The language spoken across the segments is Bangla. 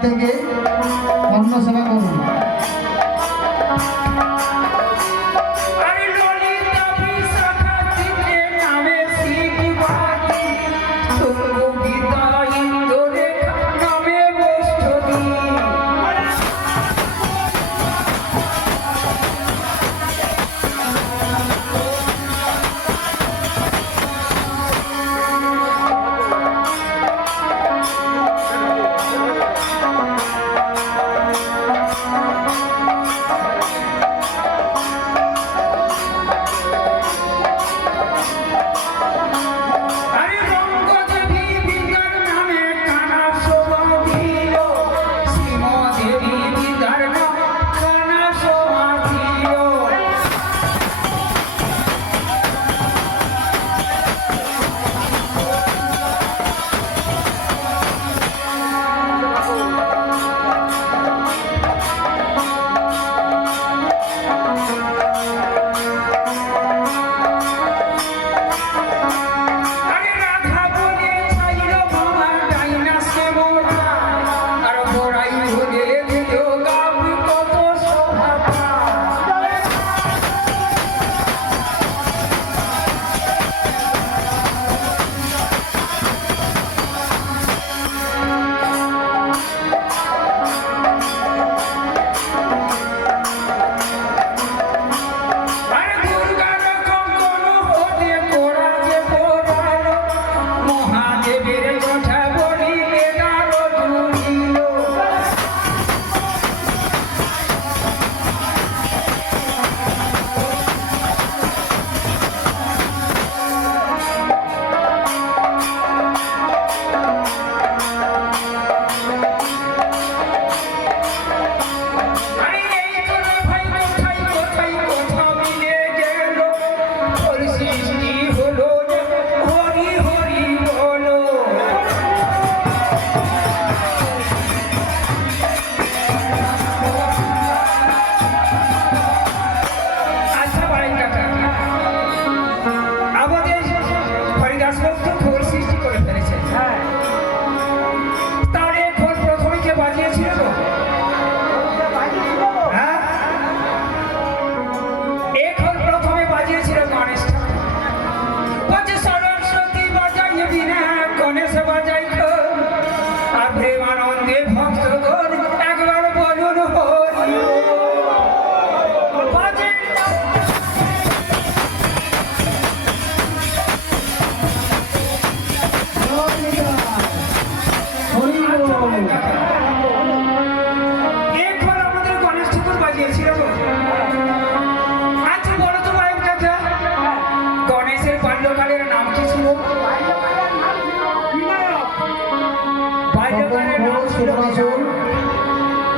প্রত্যেকে অন্ন সেবা করুন।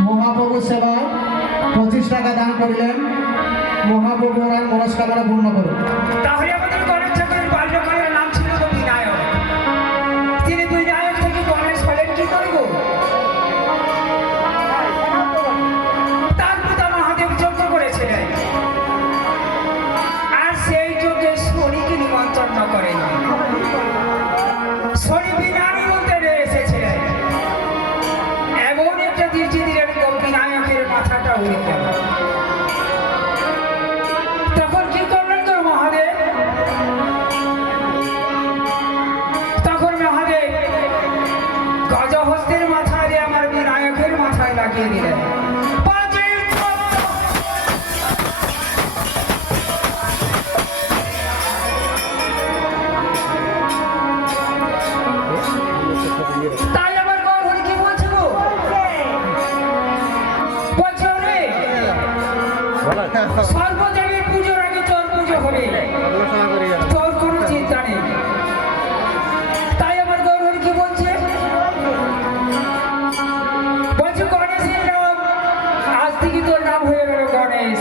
মহাপ্রভু সেবা 25 টাকা দান করলেন। মহাপ্রভু ওনার মনস্কামনা পূর্ণ করুন। তাহলে আমাদের গণেশ ঠাকুরের বাল্যকালের নাম ছিল বিনায়ক। তিনি বিনায়ক থেকে গণেশ হলেন কি করব? তার পিতা মহাদেব যজ্ঞ করেছিলেন, আর সেই যজ্ঞে শনিকে নিমন্ত্রণ করেন। শনি বিনা নিমন্ত্রণে এসেছিলেন, এমন একটা দৃষ্টি দিলেন বিনায়কের মাথাটা উড়ে গেল। তখন কি করলেন তোর মহাদেব? তখন মহাদেব গজহস্তের মাথায় দিয়ে আমার বিনায়কের মাথায় লাগিয়ে দিলেন। তাই আমার গৌর কি বলছে গো? বলছে রে সর্বদেবীর পুজোর আগে তোর পুজো হবে, তোর কোনো চিন্তা নেই। তাই আমার গৌর কি বলছে? বলছে গণেশের নাম আজ থেকে তোর নাম হয়ে গেল গণেশ।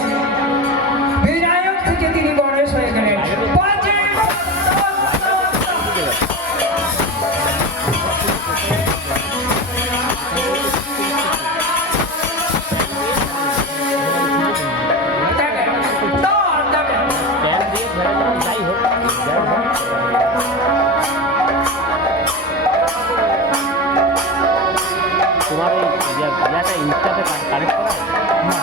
বিনায়ক থেকে তিনি গণেশ হয়ে গেলেন। तुम्हारे ইয়াটা ইনস্টাতে কানেক্ট করা? না